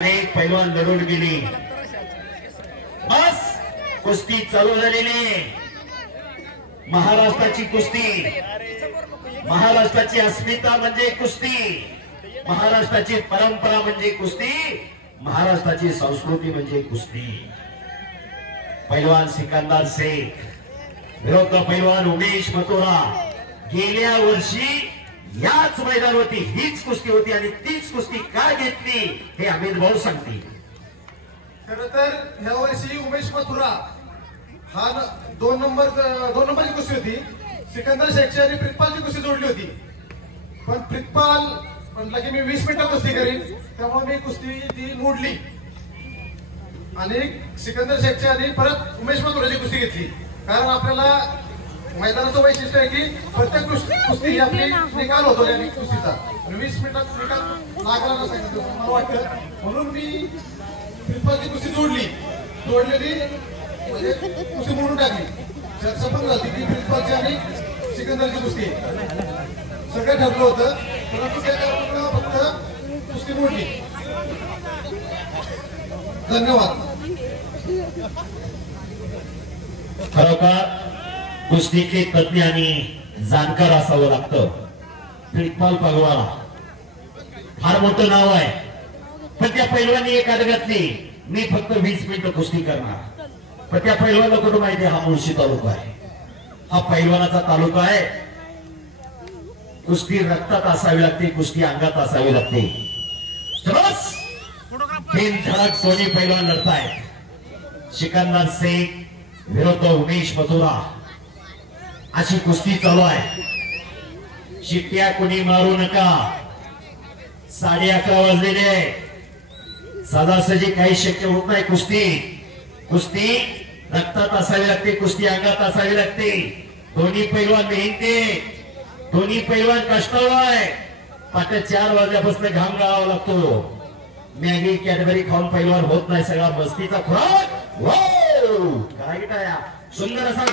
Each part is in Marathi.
पैलवान लढून गेली। बस कुस्ती चालू झालेली। महाराष्ट्राची कुस्ती, महाराष्ट्राची अस्मिता म्हणजे कुस्ती, महाराष्ट्राची परंपरा म्हणजे कुस्ती, महाराष्ट्राची संस्कृती म्हणजे कुस्ती। पैलवान सिकंदर शेख विरुद्ध पैलवान उमेश मथुरा। गेल्या वर्षी याच मैदानावरती हीच कुस्ती होती आणि तीच कुस्ती का घेतली हे अमित भाऊ सांगतील। खरं तर ह्या वर्षी उमेश मथुरा हा दोन नंबरची कुस्ती होती। सिकंदर शेखची आणि प्रितपालची कुस्ती जोडली होती, पण प्रितपाल म्हटलं की मी 20 मिनिटं कुस्ती करीन, त्यामुळे मी कुस्ती ती मोडली आणि सिकंदर शेखची आणि परत उमेश मथुराची कुस्ती घेतली। कारण आपल्याला मैदानाचं वैशिष्ट्य आहे की प्रत्येक कुस्ती ही आपली निकाल होतो आणि कुस्तीचा 20 मिनिटात निकाल लागला ना सांगितलं मला वाटतं, म्हणून मी प्रितपालची कुस्ती जोडलेली म्हणजे कुस्ती मोडून टाकली। चर्चा पण झाली की प्रितपालची आणि सिकंदरची कुस्ती सगळं ठरलं होतं, परंतु त्या कारणामुळे फक्त कुस्ती मोडली। धन्यवाद। खरोखर कुस्तीचे तज्ञ आणि जाणकार असावं लागतं। प्रितपाल पगवार फार मोठं नाव आहे, पण त्या पैलवानी एक अट घातली, मी फक्त 20 मिनिटं कुस्ती करणार। पण त्या पैलवानला कुठं माहिती हा मुळशी तालुका आहे, हा पैलवानाचा तालुका आहे। कुस्ती रक्तात असावी लागते, कुस्ती अंगात असावी लागते। बस बिनधडक दोन्ही पैलवान लढतायत। सिकंदर शेख विरुद्ध उमेश मथुरा अशी कुस्ती चालू आहे। शिट्ट्या कोणी मारू नका। 11:30 वाजलेले, सदासजी काही शक्य होत नाही। कुस्ती रक्तात असावी लागते, कुस्ती अंगात असावी लागते। दोन्ही पैलवान मेहनती, दोन्ही पैलवान कष्टाळू आहे। पाट्या 4 वाजल्यापासून घाम गाळावा लागतो। मॅगी कॅडबरी खाऊन पैलवान होत नाही, सगळा मस्तीचा खुराक। सुंदर असा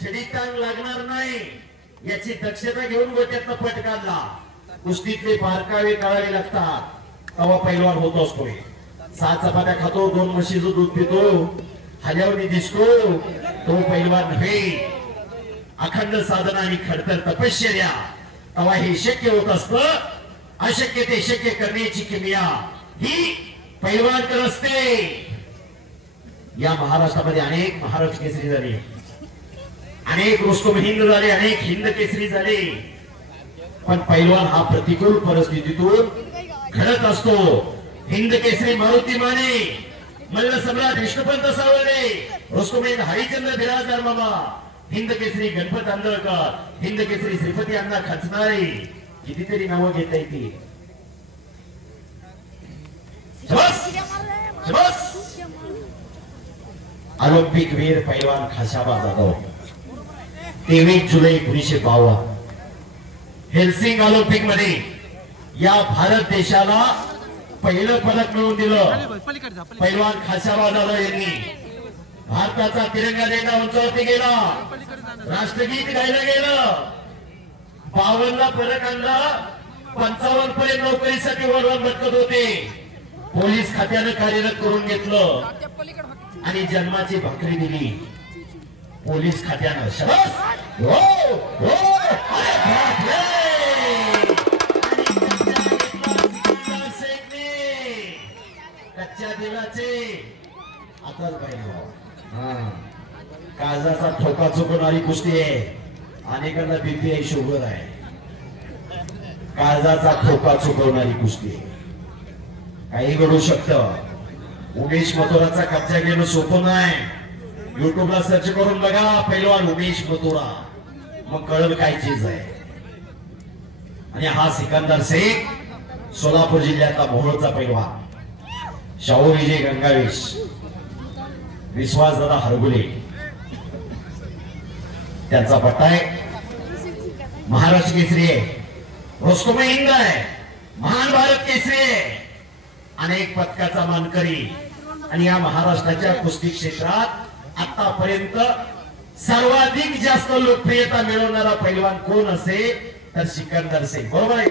छडी टांग लागणार नाही याची दक्षता घेऊन गोट्यातनं पट काढला। कुस्तीतले बारकावे कळावे लागतात, तेव्हा पैलवान होतो असतो। 6 चपात्या खातो, 2 म्हशीचं दूध पितो, हल्यावणी दिसतो तो पैलवान नव्हे। अखंड साधना आणि खडतर तपश्चर्या, तेव्हा हे शक्य होत असतं। अशक्य ते शक्य करण्याची किमया ही पैलवानकडे असते। या महाराष्ट्रामध्ये अनेक महाराष्ट्र केसरी झाले, अनेक रुस्तुम हिंद झाले, अनेक हिंद केसरी झाले, पण पैलवान हा प्रतिकूल परिस्थितीतून घडत असतो। हिंद केसरी मारुती माने, मल्ल सम्राट विष्णुपंत सावळे, रुस्तुम हिंद हरिचंद्र बिराजदार मामा, हिंद केसरी गणपत आंदळकर, हिंद केसरी श्रीपती अण्णा खचनारे, कितीतरी नावं घेता येतील। ऑलिम्पिक वीर पैलवान खाशाबा जाधव 23 जुलै 1952 हेल्सिंग ऑलिम्पिक मध्ये या भारत देशाला पहिलं पदक मिळवून दिलं। पैलवान खाशाबा जाधव यांनी भारताचा तिरंगा झेंडा उंचावरती गेला, राष्ट्रगीत गायला गेलं, 52 ला पदक आणला, 55 पर्यंत नोकरीसाठी वरवर भटकत होते। पोलीस खात्यानं कार्यरत करून घेतलं आणि जन्माची भाकरी दिली पोलीस खात्यानं। कच्च्या दिलाचे आताच पाहिजे। काळजाचा ठोका चुकवणारी कुस्ती आहे, अनेकांना बीपी आहे, शुगर आहे। काळजाचा ठोका चुकवणारी कुस्ती आहे, काही घडू शकतं। उमेश मथुराचा कब्जा घेणं सोपं नाही। युट्यूबला सर्च करून बघा पैलवान उमेश मथुरा, मग कळलं काय चीज आहे। आणि हा सिकंदर शेख सोलापूर जिल्ह्यातला मोहोळचा पैलवान, शाहू विजय गंगावेश, विश्वासदादा हरगुले त्यांचा पट्टा आहे। महाराष्ट्र केसरी आहे, रुस्तुम हिंद आहे, महान भारत केसरी आहे, अनेक पदकाचा मानकरी। आणि या महाराष्ट्राच्या कुस्ती क्षेत्रात आतापर्यंत सर्वाधिक जास्त लोकप्रियता मिळवणारा पैलवान कोण असेल तर सिकंदर शेख, बरोबर आहे।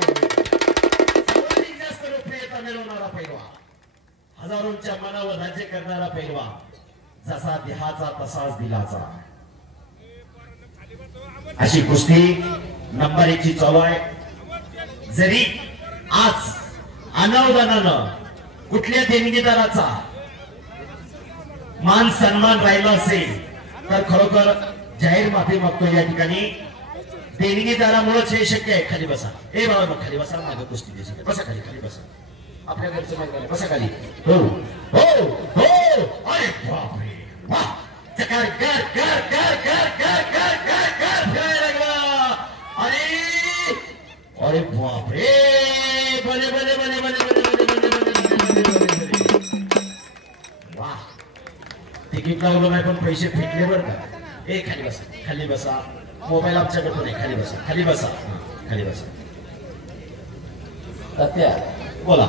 करणारा पैलवान, जसा देहाचा तसाच दिलाचा, अशी कुस्ती नंबर 1 ची चालू आहे. जरी आज अनावधानानं कुठल्या देणगीदाराचा मान सन्मान राहिला असेल तर खरोखर जाहीर माफी मागतो या ठिकाणी. देणगीदारामुळेच हे शक्य आहे. खाली बसा. ए बाबा मग खाली बसा. मागे कुस्ती दिसते. बसा खाली. खाली बसा. आपल्या घरचं मागे बसा खाली. हो हो हो. अरे बापरे. वाह. चकार कर कर कर कर कर कर कर कर फिरायला लागला. अरे बापरे. भले भले भले भले वाह. तिकीट लावलं नाही पण पैसे फिटले बरं का. ए खाली बसा. खाली बसा. मोबाईल आमच्याकडे नाही. खाली बसा. खाली बसा. खाली बसा. तात्या, बोला.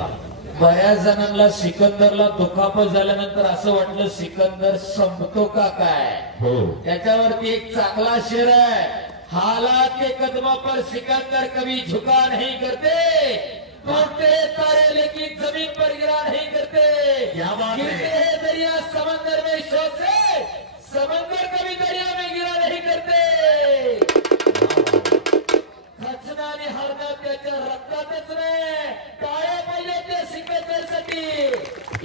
बऱ्याच जणांना सिकंदरला दुखापत झाल्यानंतर असं वाटलं सिकंदर संपतो का काय. हो. त्याच्यावरती एक चांगला शेर आहे. हालात के कदमों पर सिकंदर कभी झुका नहीं करते, टूटते तारे लेकिन जमीन पर गिरा नहीं करते. क्या बात है. गिरते हैं दरिया समंदर में शौक से, समंदर कभी दरिया में गिरा नहीं करते. खचनाने हरणार त्याच्या रक्तातच नाही. टाळ्या पाहिजे त्या सिकंदरसाठी.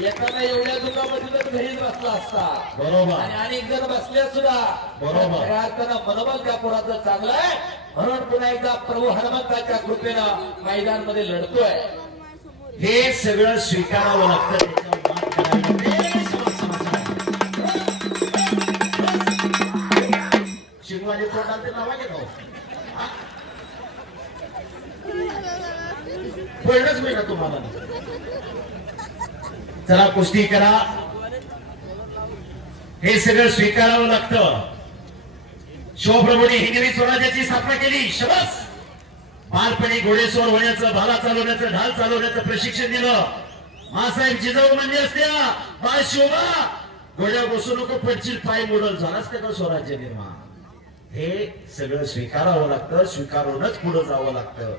एकाला एवढ्या दुखापतीतच घरीच बसला असता. बरोबर. आणि अनेक जण बसले सुद्धा. बरोबर. खऱ्या अर्थानं मनोबल त्या पोराचं चांगलं आहे. म्हणून पुन्हा एकदा प्रभू हनुमंताच्या कृपेनं मैदानमध्ये लढतोय. हे सगळं स्वीकारावं लागतं. त्याच्यावर मात करावी लागते. शिववाले तोंडांचे नावा घेतो. कळलंच नाही का तुम्हाला. चला कुस्ती करा. हे सगळं स्वीकारावं लागतं. शिवप्रभूने हिंदवी स्वराज्याची स्थापना केली. शबस. बालपणी घोडेस्वार होण्याचं, भाला चालवण्याचं, ढाल चालवण्याचं प्रशिक्षण दिलं. मासाहेब जिजाऊ म्हणजे असत्या बाळ शिवबा घोड्या बसू नको पडशील पाय मोडल. झालाच त्या स्वराज्य निर्माण. हे सगळं स्वीकारावं लागतं. स्वीकारूनच पुढे जावं लागतं.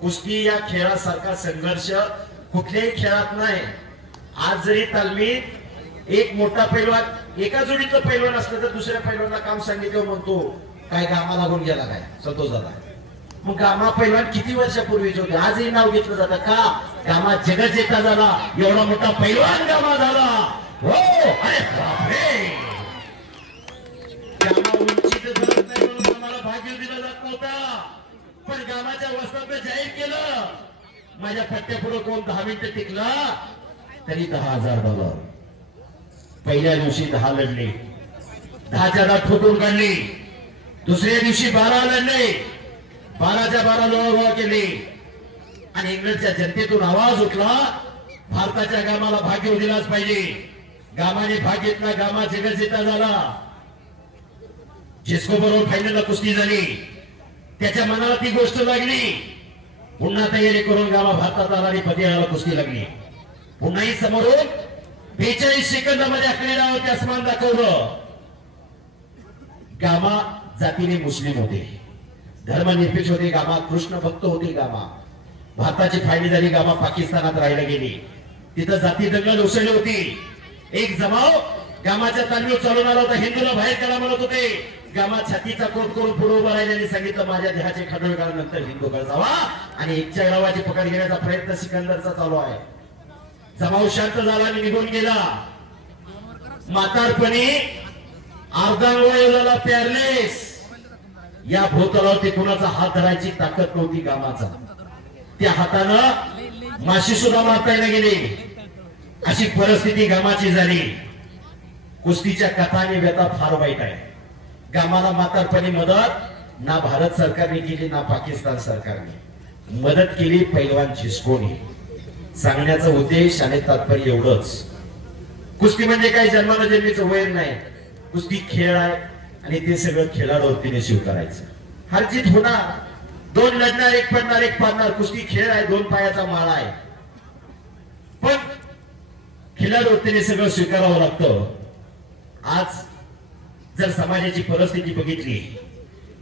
कुस्ती या खेळासारखा संघर्ष कुठल्याही खेळात नाही. आज जरी तालमीत एक मोठा पैलवान एका जोडीतलं पैलवान असलं तर दुसऱ्या पैलवानला काम सांगितलं म्हणतो काय गामा लागून गेला काय संतोष झाला. मग गामा पैलवान किती वर्षापूर्वीचे होते. आजही नाव घेतलं जातं का गामा जगत जेता झाला. एवढा मोठा पैलवान गामा झाला. हो. अरे बापरे. गामा उंचीत धरत नाही म्हणून आम्हाला भाग्य दिला जात नव्हता. पण गामाच्या वस्त्रात जाहीर केलं. माझ्या पट्ट्यापुढे कोण 10 मिनिटं टिकला तरी $10,000. पहिल्या दिवशी 10 लढले. 10च्या 10 ठोकून काढली. दुसऱ्या दिवशी 12 लढले. 12च्या 12 लोळा केले. आणि इंग्लंडच्या जनतेतून आवाज उठला भारताच्या गामाला भाग्य दिलाच पाहिजे. गामाने भाग घेतला. गामा जगज्जेता झाला. जेस्को बरोबर फायनलला कुस्ती झाली. त्याच्या मनाला ती गोष्ट लागली. पुन्हा तयारी करून गामा भारतात आला आणि पतियाला कुस्ती लागली. पुन्हाही समोरून 42 सेकंदामध्ये आकडेरावरती आसमान दाखवलं. गामा जातीने मुस्लिम होते. धर्मनिरपेक्ष होते. गामा कृष्ण भक्त होते. गामा भारताची फायनल झाली. गामा पाकिस्तानात राहायला गेली. तिथं जाती दंगल उसळली होती. एक जमाव गामाच्या तालमीवर चालून आला होता. हिंदूला बाहेर काढा म्हणत होते. गामा छातीचा कोट करून पुढे उभा राहिल्याने सांगितलं माझ्या देहाचे खडोळ काढल्यानंतर हिंदूकडे जावा. आणि एकच्या गावाची पकड घेण्याचा प्रयत्न सिकंदरचा चालू आहे. जमाव शांत झाला आणि निघून गेला. म्हातारपणी अर्धांगवयाला पॅरलेस. या भूतलावरती कुणाचा हात धरायची ताकद नव्हती गामाचा. त्या हातानं माशी सुद्धा मारता येणं गेली. अशी परिस्थिती गामाची झाली. कुस्तीच्या कथाने व्यथा फार वाईट आहे. गामाला म्हातारपणी मदत ना भारत सरकारने केली ना पाकिस्तान सरकारने मदत केली. पैलवान जिस्कोने. सांगण्याचा उद्देश आणि तात्पर्य एवढंच. कुस्ती म्हणजे काय जन्माला जन्मीचं वैर नाही. कुस्ती खेळ आहे आणि ते सगळं खेळाडूवरतीने स्वीकारायचं. हरजीत होणार. 2 लढणार, 1 पडणार, 1 पाडणार. कुस्ती खेळ आहे. 2 पायाचा माळा आहे. पण खेळाडूवरतीने सगळं स्वीकारावं लागतं. आज जर समाजाची परिस्थिती बघितली.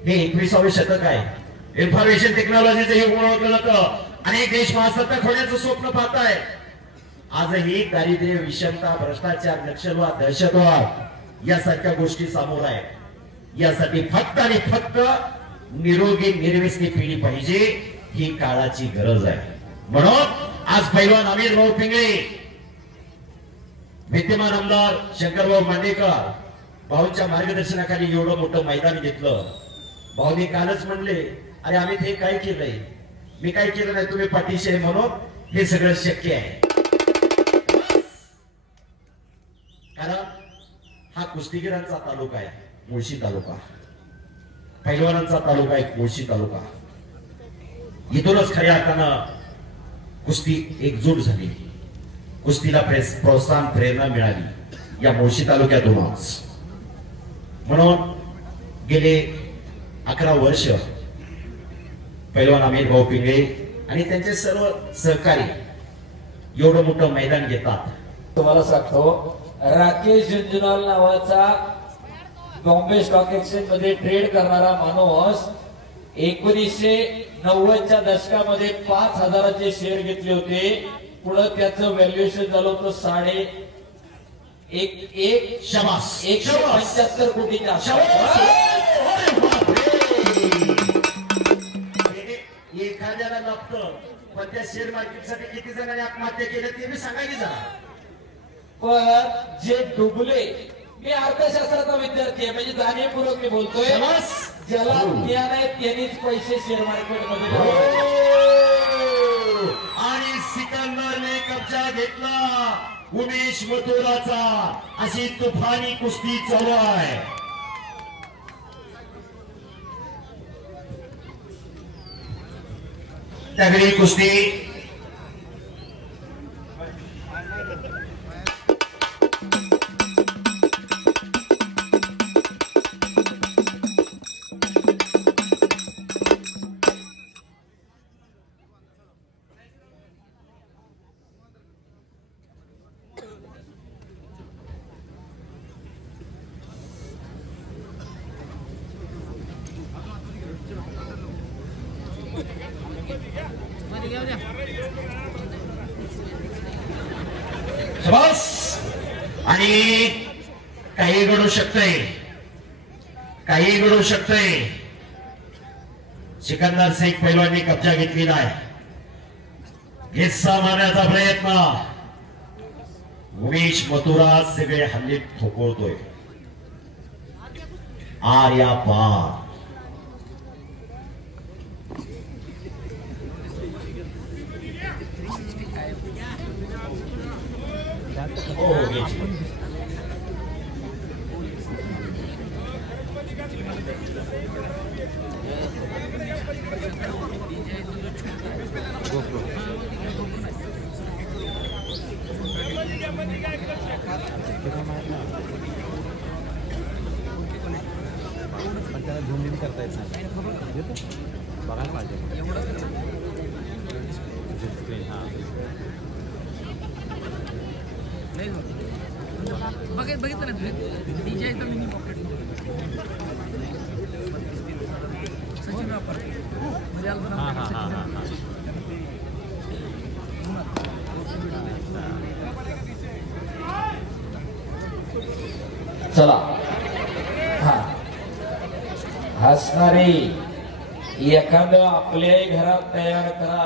हे 21वे शतक आहे. इन्फॉर्मेशन टेक्नॉलॉजीचं हे ओळखलं जातं. अनेक देश महासत्ताक होण्याचं स्वप्न पाहताय. आजही दारिद्र्य, विषमता, भ्रष्टाचार, नक्षलवाद, दहशतवाद यासारख्या गोष्टी समोर आहेत. यासाठी फक्त आणि फक्त निरोगी निर्व्यसनी पिढी पाहिजे, ही काळाची गरज आहे. म्हणून आज पैलवान अमीर भाऊ पिंगळे, विद्यमान आमदार शंकरभाऊ मांडेकर भाऊंच्या मार्गदर्शनाखाली एवढं मोठं मैदान घेतलं. भाऊनी कालच म्हणले, अरे आम्ही हे काय केलंय, मी काय केलं नाही, तुम्ही पाठीशी आहे म्हणून हे सगळं शक्य आहे. कारण हा कुस्तीगिरांचा तालुका आहे, मुळशी तालुका, पैलवानांचा तालुका आहे, मुळशी तालुका. इथूनच खऱ्या अर्थानं कुस्ती एकजूट झाली, कुस्तीला प्रोत्साहन, प्रेरणा मिळाली या मुळशी तालुक्यातूनच. म्हणून गेले 11 वर्ष पैलवान अमीर भाऊ पिंगळे आणि त्यांचे सर्व सहकारी एवढं मोठं मैदान घेतात. तुम्हाला सांगतो, राकेश झुंझुनवाला नावाचा बॉम्बे स्टॉक एक्सचेंज मध्ये ट्रेड करणारा माणूस 1990च्या दशकामध्ये 5,000चे शेअर घेतले होते. पुढे त्याचं व्हॅल्युएशन झालं होतं 175 कोटीच्या एखाद्याला लागतं, पण त्या शेअर मार्केटसाठी किती जणांनी आत्महत्या केल्या ते मी सांगा की जरा. पण जे डुबले, मी अर्थशास्त्राचा विद्यार्थी आहे, म्हणजे जाणीवपूर्वक मी बोलतोय, ज्याला ज्ञान आहे त्यांनीच पैसे शेअर मार्केट मध्ये आणि सिकंदरने कब्जा घेतला उमेश मथुराचा. अशी तुफानी कुस्ती चालू आहे. त्यावेळी कुस्ती बस आणि काही घडू शकतंय, काही घडू शकतंय. सिकंदर शेख पैलवाननी कब्जा घेतलेला आहे. हिस्सा मारण्याचा प्रयत्न उमेश मथुरा सगळे हल्ले ठोकवतोय. आर्या पार झूम इन करता येत नाही, बघायला पाहिजे. बघितलं ना डीजे आहे तर मिनी पॉकेट सचिन वापर चला, हा हसणारी एखादं आपल्याही घरात तयार करा.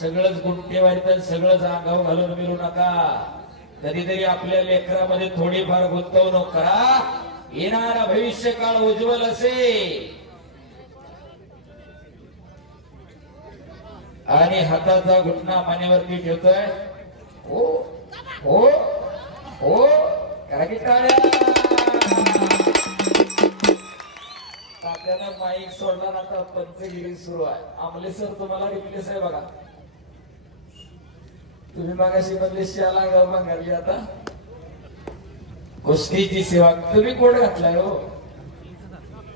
सगळंच गुंठेवारीत सगळंच अंगावर घालून मिळू नका. कधीतरी आपल्या लेकरामध्ये थोडीफार गुंतवणूक करा. येणारा भविष्य काळ उज्ज्वल असेल. आणि हाताचा घुटणा मानेवरती ठेवतोय. हो हो हो, करा की टाळ्या. तात्यानं माईक सोडला ना, आता पंचगिरी सुरू आहे. आमले सर तुम्हाला रिप्लेस आहे बघा. तुम्ही मागाशी म्हणले शाला गाव मागाली, आता कुस्तीची सेवा तुम्ही कोण घातलाय हो.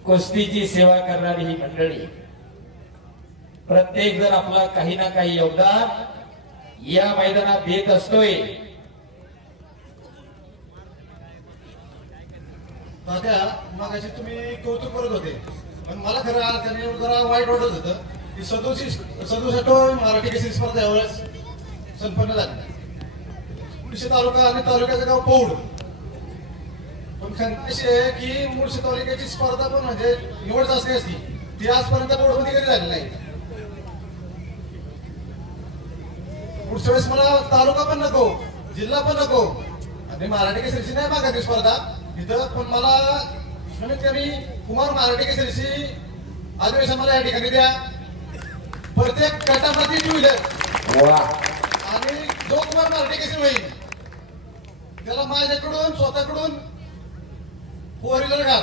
कुस्तीची सेवा करणारी ही मंडळी, प्रत्येक जण आपला काही ना काही योगदान या मैदानात देत असतोय. तात्या मगाशी तुम्ही कौतुक करत होते, पण मला खरं अर्थाने जरा वाईट वाटत होतं की 67 मराठी केसरी स्पर्धा यावेळेस संपन्न झाली. मुळशी तालुका आणि तालुक्याचं गाव पौड. पण खंत अशी आहे की मुळशी तालुक्याची स्पर्धा पण म्हणजे निवड चाचणी असती ती आजपर्यंत बोर्डमध्ये कधी झाली नाही. पुढच्या वेळेस मला तालुका पण नको, जिल्हा पण नको आणि मराठी केसरीची नाही मागायची स्पर्धा इथं, पण मला कमीत कमी कुमार मराठी केसरीची अधिवेशन मला या ठिकाणी द्या. प्रत्येक गटामध्ये 2 व्हीलर वा आणि जो कुमार मराठी केसरी होईल त्याला माझ्याकडून स्वतःकडून 4 व्हीलर कार.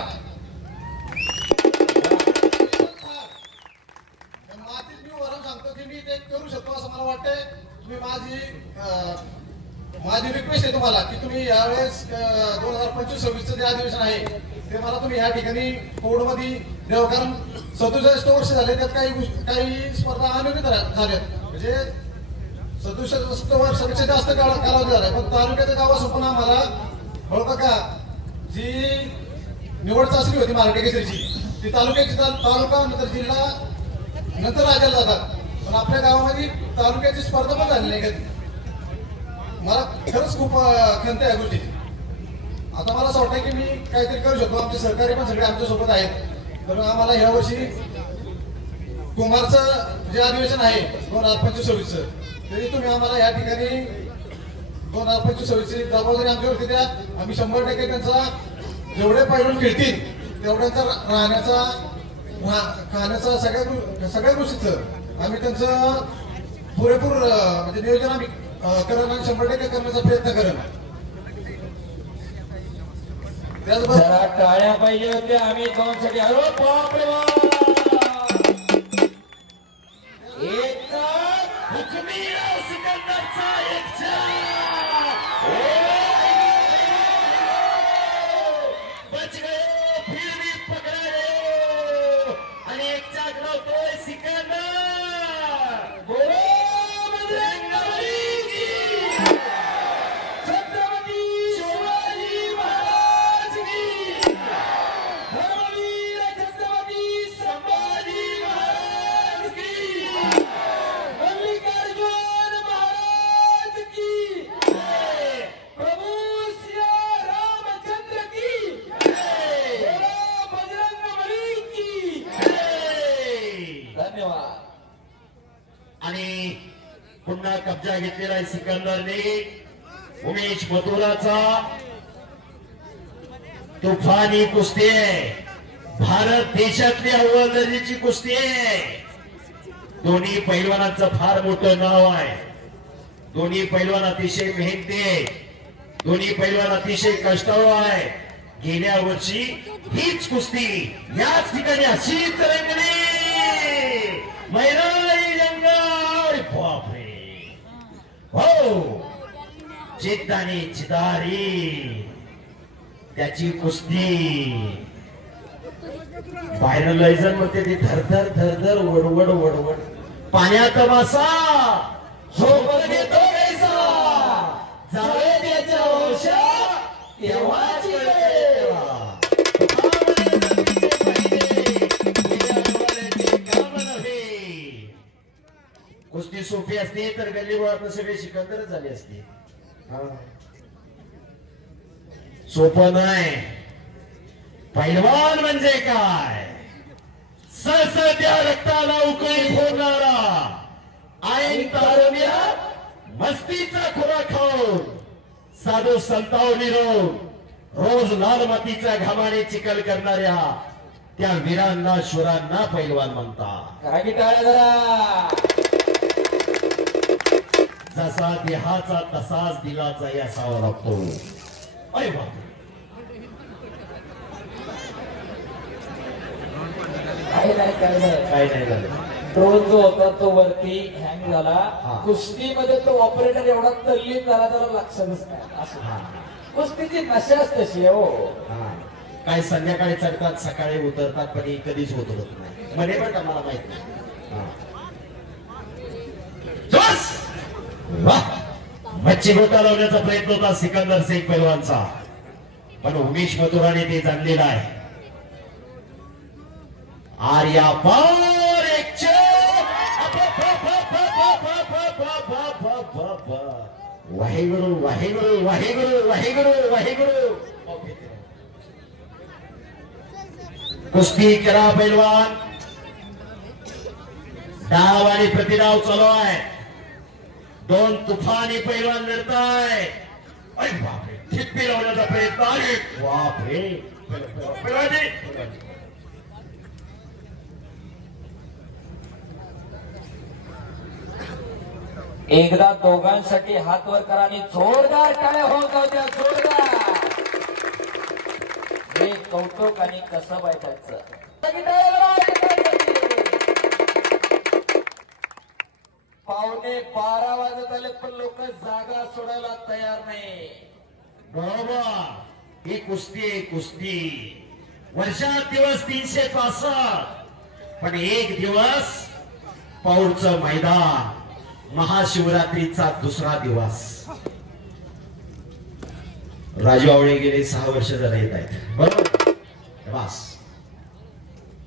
मातीत मी वरून सांगतो की मी ते करू शकतो असं मला वाटतंय. तुम्ही माझी रिक्वेस्ट आहे तुम्हाला की तुम्ही यावेळेस 2025-26चं जे अधिवेशन आहे ते मला तुम्ही या ठिकाणी कोर्टमध्ये द्यावं. कारण 67 वर्ष झाले त्यात काही स्पर्धा अनियमित झाल्यात म्हणजे 67 वर्षापेक्षा जास्त कालावधी झाला. पण तालुक्याचं गाव असं पण आम्हाला ओळखा का जी निवड चाचणी होती मराठी केसरीची ती तालुक्याची तालुका नंतर जिल्हा नंतर राज्याला जातात. पण आपल्या गावामध्ये तालुक्याची स्पर्धा पण झाली नाही कधी. मला खरंच खूप खंत आहे या गोष्टीची. आता मला असं वाटतं की मी काहीतरी करू शकतो. आमचे सहकारी पण सगळे आमच्या सोबत आहेत. तर आम्हाला ह्या वर्षी कुमारचं जे अधिवेशन आहे 2025-26चं तरी तुम्ही आम्हाला या ठिकाणी 2025-26ची जबाबदारी आमच्यावरती द्या. आम्ही 100% त्यांचा जेवढे पैलून खेळतील तेवढ्यांचा राहण्याचा खाण्याचा सगळ्या गोष्टीचं आम्ही त्यांचं पुरेपूर म्हणजे नियोजन आम्ही करण आणि 100% करण्याचा प्रयत्न करेन. त्याचबरोबर जरा टाळ्या पाहिजे होत्या आम्ही दोनसाठी. अरे बापरे बाप एक हुकमीला सिकंदरचा एक बच गए फिर भी पकड़ा गए आणि एक चाक लावतोय सिकंदर. बोलो बजरंगबली की छत्रपती शिवाजी महाराज की धर्मवीर छत्रपती संभाजी महाराज की मल्लिकार्जुन महाराज की प्रभू श्री रामचंद्र की बोलो बजरंगबली की. धन्यवाद. आणि पुन्हा कब्जा घेतलेला आहे सिकंदरने. उमेश मथुराचा तुफानी कुस्ती आहे. भारत देशातली अव्वल दर्जाची कुस्ती आहे. दोन्ही पैलवानांचं फार मोठं नाव आहे. दोन्ही पैलवान अतिशय मेहनती आहे. दोन्ही पैलवान अतिशय कष्टाळू आहे. गेल्या वर्षी हीच कुस्ती याच ठिकाणी अशीच रंगली. मैदानी जंगाल बापरे हो जिद्द आणि जिदारी त्याची कुस्ती. व्हायरलायझर मध्ये ते धरधर धरधर वडवड वडवड पाण्यात मासा झोप घेतो कैसा जावे त्याच्या औषा तेव्हाची कुस्ती सोपी असते तर गल्लीबोळात सगळे सिकंदरच झाले असते. सोपं नाही. पैलवान म्हणजे काय सळसळत्या रक्ताला उकळी फोडणारा ऐन तारुण्यात मस्तीचा खुराक खाऊन साधू संतावनी रोज लाल मातीच्या घामाने चिखल करणाऱ्या त्या वीरांना शुरांना पैलवान म्हणतात. करा की टाळ्या जरा. जसा देहाचा तसाच दिलाचा असावा लागतो. अरे बापरे काही नाही काय नाही झालं. ड्रोन जो होता तो वरती हँग हा. झाला. कुस्तीमध्ये तो ऑपरेटर एवढा तल्लीन झाला त्याला लक्षातच नाही. असं हा कुस्तीची नशाच तशी आहे हो. हा काय संध्याकाळी चढतात सकाळी उतरतात पण हे कधीच होत नाही म्हणे पण मला माहित नाही. जोस! वाह! मच्छी गोटा लावण्याचा प्रयत्न होता सिकंदर शेख पैलवानचा पण उमेश मथुराने ते जाणलेलं आहे. आर्या पार एक वाहेगुरु वाहेगुरु वाहेगुरु वाहेगुरु वाहेगुरु. कुस्ती करा पैलवान. डाव आणि प्रतिडाव चालू आहे. दोन तुफानी पैलवान लढताय. अरे बापरे, ठिप्पी लावण्याचा प्रयत्न आहे. बापरे, पैलवानी. एकदा दोघांसाठी हात वर करा आणि जोरदार टाळ्या होत होत्या. जोरदार हे कौतुक आणि कसब आहे त्याचं. पावणे 12 वाजत आले पण लोक जागा सोडायला तयार नाही. बरोबर, ही कुस्ती आहे कुस्ती. वर्षात दिवस 365, पण एक दिवस पौरचं मैदान, महाशिवरात्रीचा दुसरा दिवस. राजू आवळे गेले 6 वर्ष जरा येत आहेत. बरोबर बस.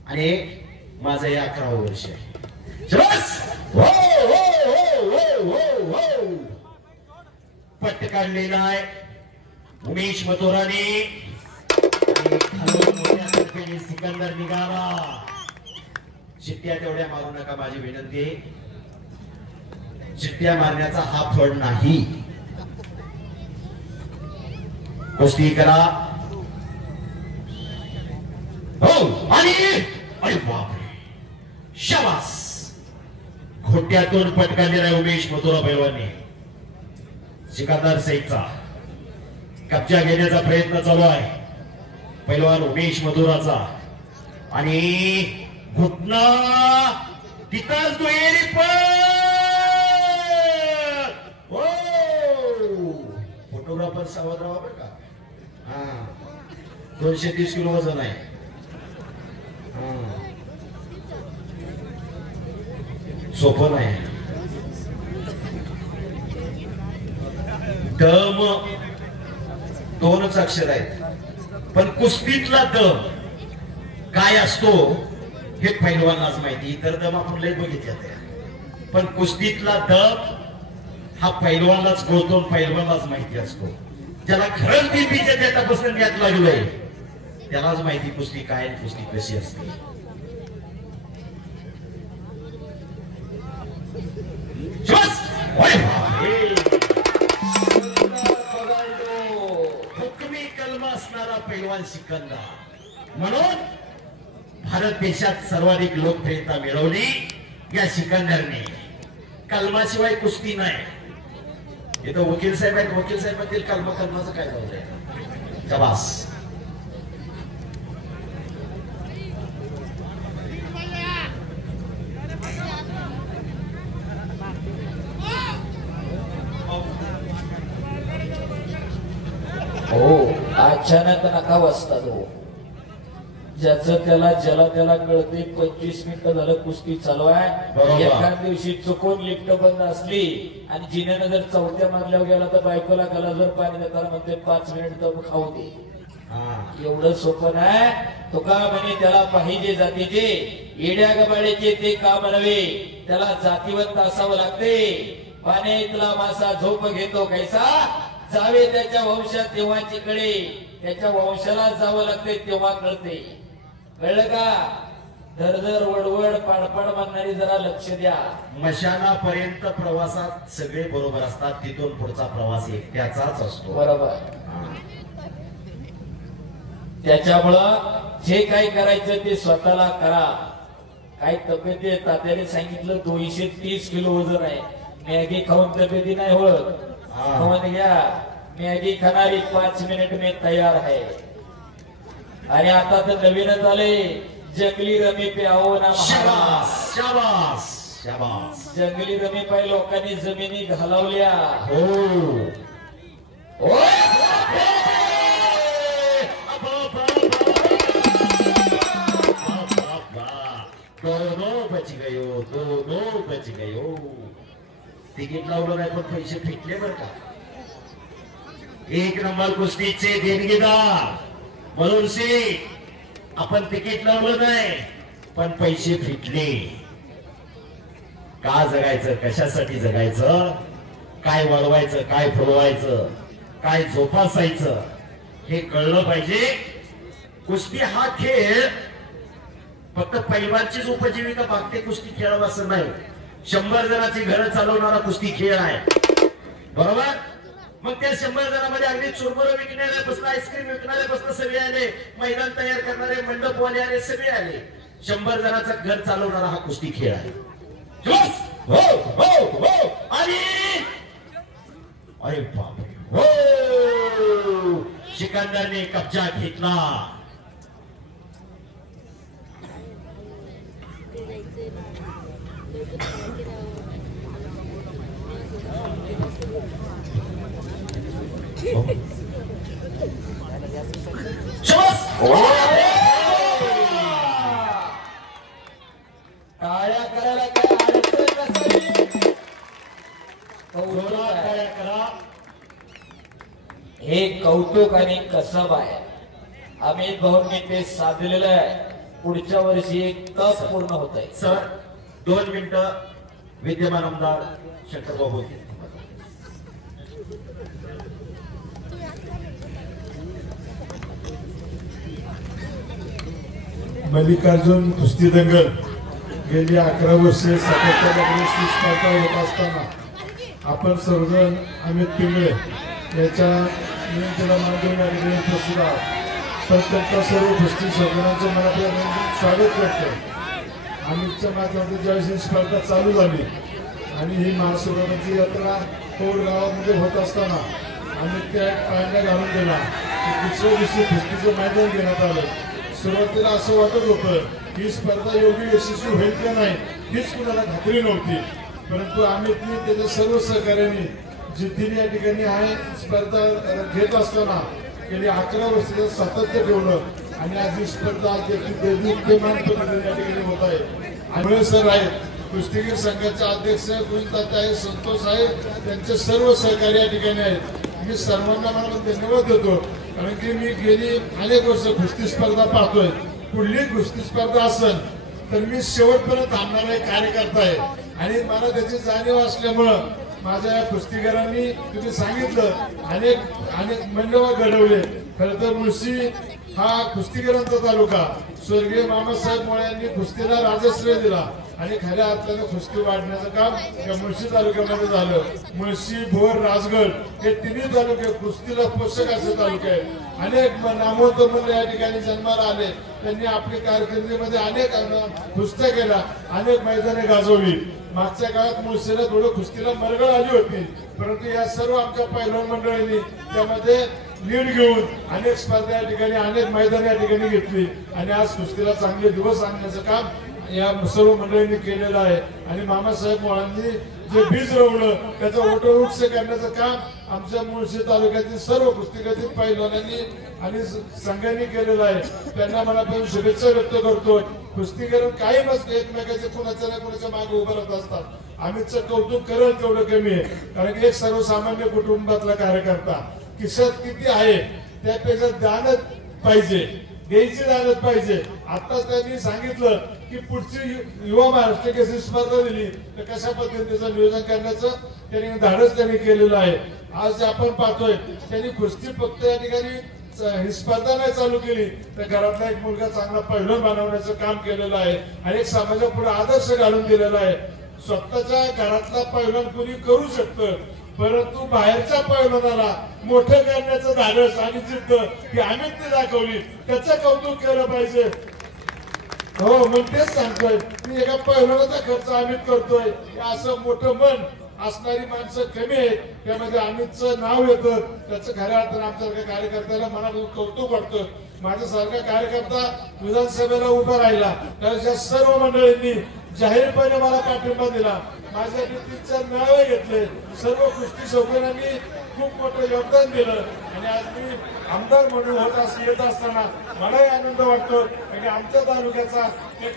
आणि माझं हे 11वं वर्ष आहे. बस. हो हो हो हो हो हो. पट्ट काढलेला आहे उमेश मथुराने. सिकंदर निघाला. शिट्ट्या तेवढ्या मारू नका, माझी विनंती आहे. शिट्ट्या मारण्याचा हा फळ नाही. कुस्ती करा. हो आणि अरे बापरे, शाबास. खोट्यातून पटकावलेला आहे उमेश मथुरा पैलवानी. सिकंदर शेखचा कब्जा घेण्याचा प्रयत्न चालू आहे पैलवान उमेश मथुराचा. आणि घुटना तिथंच दुहेरी हो. फोटोग्राफर सावध राहा बरं का. हा, 230 किलो वजन आहे. सोपं नाही. दम 2च अक्षर आहेत, पण कुस्तीतला दम काय असतो हे पैलवानाच माहिती. इतर दम आपण लय बघितले, पण कुस्तीतला दम हा पैलवानाच कळतो, पैलवानाच माहिती असतो. ज्याला खरंच बीपीच्या त्याच्यापासून यात लागलोय त्यालाच माहिती कुस्ती काय, कुस्ती कशी असते. हुकमी कलमा असणारा पैलवान सिकंदर. म्हणून भारत देशात सर्वाधिक लोकप्रियता मिळवली या सिकंदरने. कलमाशिवाय कुस्ती नाही. इथं वकील साहेब आहेत, वकील साहेब म्हणतील कलमाचं काय झालंय. शबास. हो, अचानक नका वाजता तो. ज्याचं ज्याला त्याला कळते. 25 मिनिटं झालं कुस्ती चालू आहे. बरोबर. एखाद दिवशी चुकून लिफ्ट बंद असली आणि जिन्यानं जर 4थ्या मजल्यावर गेला तर बायकोला गलाजवर पाणी देताना म्हणते 5 मिनिट तर खाऊ दे. एवढं सोपं नाही. तुका म्हणे त्याला पाहिजे जातीचे, येड्या गबाळीचे ते काम नव्हे, त्याला जातीवंत असावं लागते. पाण्यातला मासा झोप घेतो कैसा, जावे त्याच्या वंशात तेव्हाची कळे, त्याच्या वंशाला जावं लागते तेव्हा कळते. कळलं का? धरधर वडवड पाडपाड म्हणणारी जरा लक्ष द्या. मशानापर्यंत प्रवासात सगळे बरोबर असतात, तिथून पुढचा प्रवास एकट्याचाच असतो. बरोबर. त्याच्यामुळं जे काही करायचं ते स्वतःला करा. काही तब्येती आहे, तात्याने सांगितलं 230 किलो वजन आहे. मॅगी खाऊन तब्येती नाही होत. म्हणून घ्या मॅगी खाणारी 5 मिनिट में तयार आहे. आणि आता तर नवीनच आले, जंगली रमी पे आओ ना. शाबास शाबास शाबास. जंगली रमी पाय लोकांनी जमिनी घालवल्या. हो. दोनों बच गयो, दोनों बच गयो. तिकीट लावलं नाही पण पैसे फिटले बर का. 1 नंबर कुस्तीचे देणगीदार म्हणून आपण तिकीट लावलं नाही पण पैसे फिटले. का जगायचं, कशासाठी जगायचं, काय वळवायचं, काय फुलवायचं, काय जोपासायचं हे कळलं पाहिजे. कुस्ती हा खेळ फक्त पैलवानचीच उपजीविका भागते कुस्ती खेळावं असं नाही. 100 जणांची घरं चालवणारा कुस्ती खेळ आहे, बरोबर. मग त्या 100 जणांमध्ये अगदी चुरमुरं विकणाऱ्यापासून आईस्क्रीम विकणाऱ्यापासून सगळे आले, मैदान तयार करणारे मंडपवाले आले, सगळे आले. 100 जणांचं घर चालवणारा हा कुस्ती खेळ आहे. हो हो हो. आणि अरे बापरे, हो, सिकंदरने कब्जा घेतला. टाळ्या करायला काय अडचण नसावी. टाळ्या करा. हे कौतुक आणि कसब आहे. अमित भाऊंनी ते साधलेलं आहे. पुढच्या वर्षी एक तस पूर्ण होत आहे. सर 2 मिनिटं विद्यमान आमदार शंकरभाऊ बोलतील. मल्लिकार्जुन कुस्ती दंगल गेली 11 वर्षे सातत्याने स्पर्धा होत असताना आपण सर्वजण अमित पिंगळे याच्या नियंत्रणा माध्यमाने उपस्थित आहोत. तर त्यांच्या सर्व कुस्ती सर्जनांचं मनापासून स्वागत करतो. अमितच्या माध्यमातून ज्यावेळेस ही स्पर्धा चालू झाली आणि ही महाशिवरात्राची यात्रा पौड गावामध्ये होत असताना अमित त्या पायांना घालून दिला. दुसऱ्या दिवशी कुस्तीचं मैदान घेण्यात आलं. सुरुवातीला असं वाटत होतं ही स्पर्धा योग्य यशस्वी होईल की नाही हीच कुणाला खात्री नव्हती. परंतु अमितने त्याच्या सर्व सहकार्यांनी जिद्दीने या ठिकाणी आहे स्पर्धा घेत असताना गेली 11 वर्षाचं सातत्य ठेवलं आणि आज ही स्पर्धा देदीप्यमान पद्धतीने या ठिकाणी होत आहे. आंबळे सर आहेत, कुस्तीगीर संघाचे अध्यक्ष गोविंद आहे, संतोष आहे, त्यांचे सर्व सहकारी या ठिकाणी आहेत. मी सर्वांना मला धन्यवाद देतो कारण की मी गेली अनेक वर्ष कुस्ती स्पर्धा पाहतोय. पुढली कुस्ती स्पर्धा असेल तर मी शेवटपर्यंत थांबणारा एक कार्यकर्ता आहे आणि मला त्याची जाणीव असल्यामुळं माझ्या या कुस्तीगरांनी तुम्ही सांगितलं अनेक मंडळ घडवले. खरं तर मुळशी हा कुस्तीगरांचा तालुका. स्वर्गीय मामासाहेब मोळे यांनी कुस्तीला राजश्रय दिला आणि खऱ्या अर्थानं कुस्ती वाढण्याचं काम या मुळशी तालुक्यामध्ये झालं. मुळशी, भोर, राजगड हे तिन्ही तालुके कुस्तीला पोषक असे तालुके आहेत. अनेक नामवंत मंडळ या ठिकाणी जन्माला आले. त्यांनी आपली कारकिर्दीमध्ये अनेक कुस्त्या केल्या, अनेक मैदाने गाजवली. मागच्या काळात मुळशीला थोडं कुस्तीला मरगळ आली होती, परंतु या सर्व आमच्या पैलवान मंडळींनी त्यामध्ये लीड घेऊन अनेक स्पर्धा या ठिकाणी, अनेक मैदाने या ठिकाणी घेतली आणि आज कुस्तीला चांगले दिवस आणण्याचं काम या सर्व मंडळींनी केलेलं आहे. आणि मामासाहेब मोळांनी जे बीज रोवलं त्याचं वटवृक्ष करण्याचं काम आमच्या मुळशी तालुक्यातील सर्व कुस्तीगीर पैलवानांनी आणि संघांनी केलेलं आहे. त्यांना मला पण शुभेच्छा व्यक्त करतो. कुस्तीगीर काही नसते, एकमेकाचे कुणाच्या ना कुणाच्या मागे उभं राहत असतात. अमितचं कौतुक करेल तेवढं कमी आहे कारण की एक सर्वसामान्य कुटुंबातला कार्यकर्ता किशात किती आहे त्यापेक्षा दानच पाहिजे, द्यायची दानच पाहिजे. आता त्यांनी सांगितलं की पुढची युवा महाराष्ट्र केसरी स्पर्धा दिली तर कशा पद्धतीचं नियोजन करण्याचं त्यांनी धाडस त्यांनी केलेलं आहे. आज आपण पाहतोय त्यांनी कुस्ती फक्त या ठिकाणी ही स्पर्धा नाही चालू केली तर घरातला एक मुलगा चांगला पैलवान बनवण्याचं काम केलेलं आहे आणि एक समाजापुढे आदर्श घालून दिलेला आहे. स्वतःच्या घरातला पैलवान कोणी करू शकतं, परंतु बाहेरच्या पैलवानाला मोठं करण्याचं धाडस आणि जिद्द ही अमितने दाखवली. त्याचं कौतुक केलं पाहिजे. हो, मग तेच सांगतोय की एका पैलवानाचा खर्च अमित करतोय. असं मोठं मन असणारी माणसं कमी आहेत, त्यामध्ये अमितचं नाव येतं. त्याचं खऱ्या अर्थानं आमच्यासारख्या कार्यकर्त्याला मनापासून कौतुक वाटतं. माझ्यासारखा कार्यकर्ता विधानसभेला उभा राहिला त्यावेळेस या सर्व मंडळींनी जाहीरपणे मला पाठिंबा दिला. माझ्या नीतीच्या नावे घेतले. सर्व कुस्ती शौकीनांनी खूप मोठं योगदान दिलं आणि आज मी आमदार म्हणून येत असताना मलाही आनंद वाटतो आणि आमच्या तालुक्याचा एक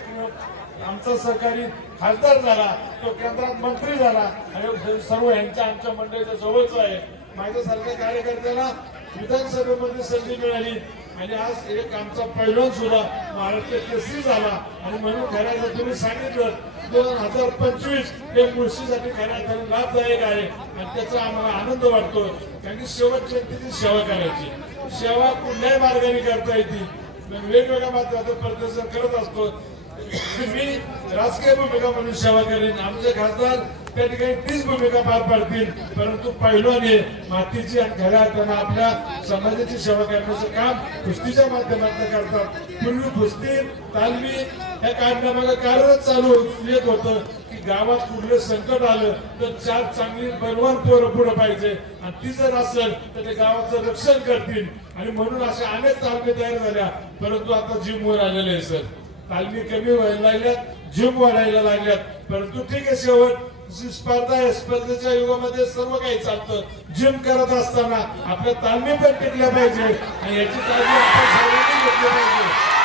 आमचा सहकारी खासदार झाला, तो केंद्रात मंत्री झाला आणि सर्व यांच्या आमच्या मंडळीच्या जवळच आहे. माझ्यासारख्या कार्यकर्त्याला विधानसभेमध्ये संधी मिळाली आणि आज एक आमचा पैलवान सुद्धा महाराष्ट्र केसरी झाला आणि म्हणून खऱ्या तुम्ही सांगितलं 2025 हे मुळशीसाठी खऱ्या लाभदायक आहे. आणि त्याचा आम्हाला आनंद वाटतो. कारण की शेवटच्या जनतेची सेवा करायची. सेवा कुठल्याही मार्गाने करता येते. वेगवेगळ्या माध्यमातून प्रदर्शन करत असतो. मी राजकीय भूमिका म्हणून सेवा करेन. आमचे खासदार त्या ठिकाणी तीच भूमिका पार पाडतील. परंतु पैलवाने मातीची आणि खऱ्या अर्थानं आपल्या समाजाची सेवा करण्याचं काम कुस्तीच्या माध्यमातून करतात. पूर्वी कुस्ती तालमी या कारणामागे कार्यरत चालू येत होतं की गावात कुठलं संकट आलं तर 4 चांगली बलवान पोरं पुढे पाहिजे आणि ती जर असेल तर ते गावाचं रक्षण करतील. आणि म्हणून अशा अनेक तालमी तयार झाल्या. परंतु आता जिमवर आलेले आहे सर. तालमी कमी व्हायला लागल्यात, जिम वाढायला लागल्यात. परंतु ठीक आहे, शेवट स्पर्धा आहे. स्पर्धेच्या युगामध्ये सर्व काही चालतं. जिम करत असताना आपल्या तालमी पण टिकल्या पाहिजे आणि याची काळजी आपण सर्वांनी घेतली पाहिजे.